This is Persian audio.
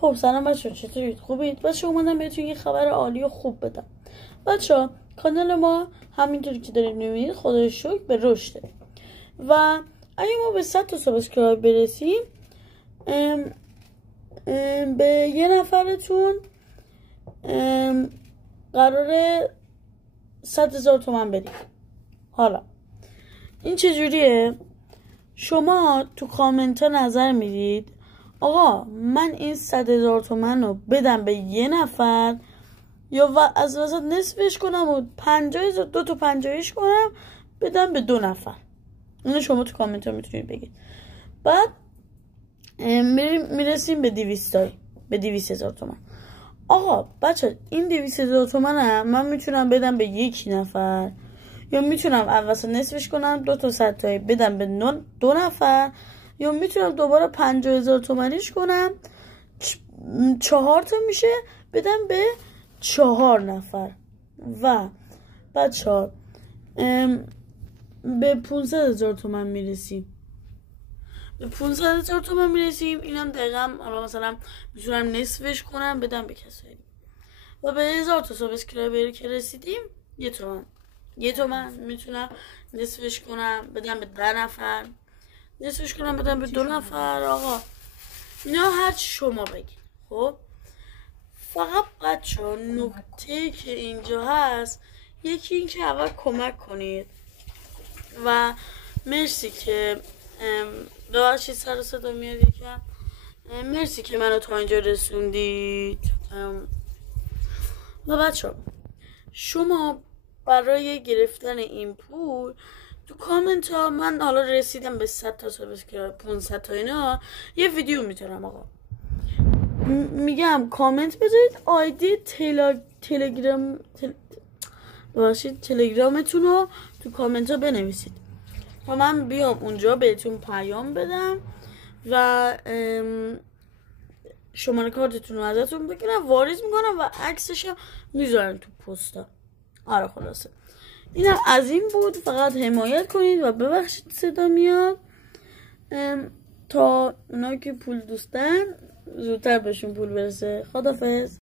خب سلام بچه ها، چطورید؟ خوبید؟ بچه اومدم بهتون یه خبر عالی و خوب بدم. بچه ها کانال ما همینطوری که دارید میبینید خدا رو شکر به رشده و اگه ما به 100 تا سابسکرایب برسیم به یه نفرتون قراره 100,000 تومن بدیم. حالا این چجوریه؟ شما تو کامنت ها نظر میدید آقا من این 100,000 تومن رو بدم به یه نفر یا از وسط نصفش کنم و 50,000 دو تا 50 کنم بدم به 2 نفر. اینو شما تو کامنت ها میتونید بگید. بعد میرسیم به 200,000 تومن. آقا بچه این 200,000 تومن هم من میتونم بدم به یک نفر یا میتونم از وسط نصفش کنم 2 تا 100 تایی بدم به 2 نفر یا میتونم دوباره 50,000 تومنیش کنم 4 تا میشه بدم به 4 نفر. و بچه ها به 15,000 تومن میرسیم. به 15,000 تومن میرسیم. اینم دقیقا حالا مثلا میتونم نصفش کنم بدم به کسایی. و به 1000 تا سابسکرایبر که رسیدیم یه تومن میتونم نصفش کنم بدم به 10 نفر، نصفش کنم بدم به 2 نفر. آقا اینا هرچی شما بگید. خب فقط بچه ها نکته که اینجا هست یکی این که اول کمک کنید و مرسی که ببخشید سر صدا میاد یکم، مرسی که منو تا اینجا رسوندید. و بچه ها شما برای گرفتن این پول تو کامنت ها من حالا رسیدم به 100 تا سابسکرایب 500 تا اینا یه ویدیو میتونم آقا میگم کامنت بذارید آیدی تلگرامتون رو تو کامنت ها بنویسید و من بیام اونجا بهتون پیام بدم و شماره کارتتون رو ازتون بگیرم واریز میکنم و عکسش هم میذارم تو پستا. آره خلاصه اینم از این بود. فقط حمایت کنید و ببخشید صدا میاد تا اونا که پول دوستن زودتر بهشون پول برسه. خداحافظ.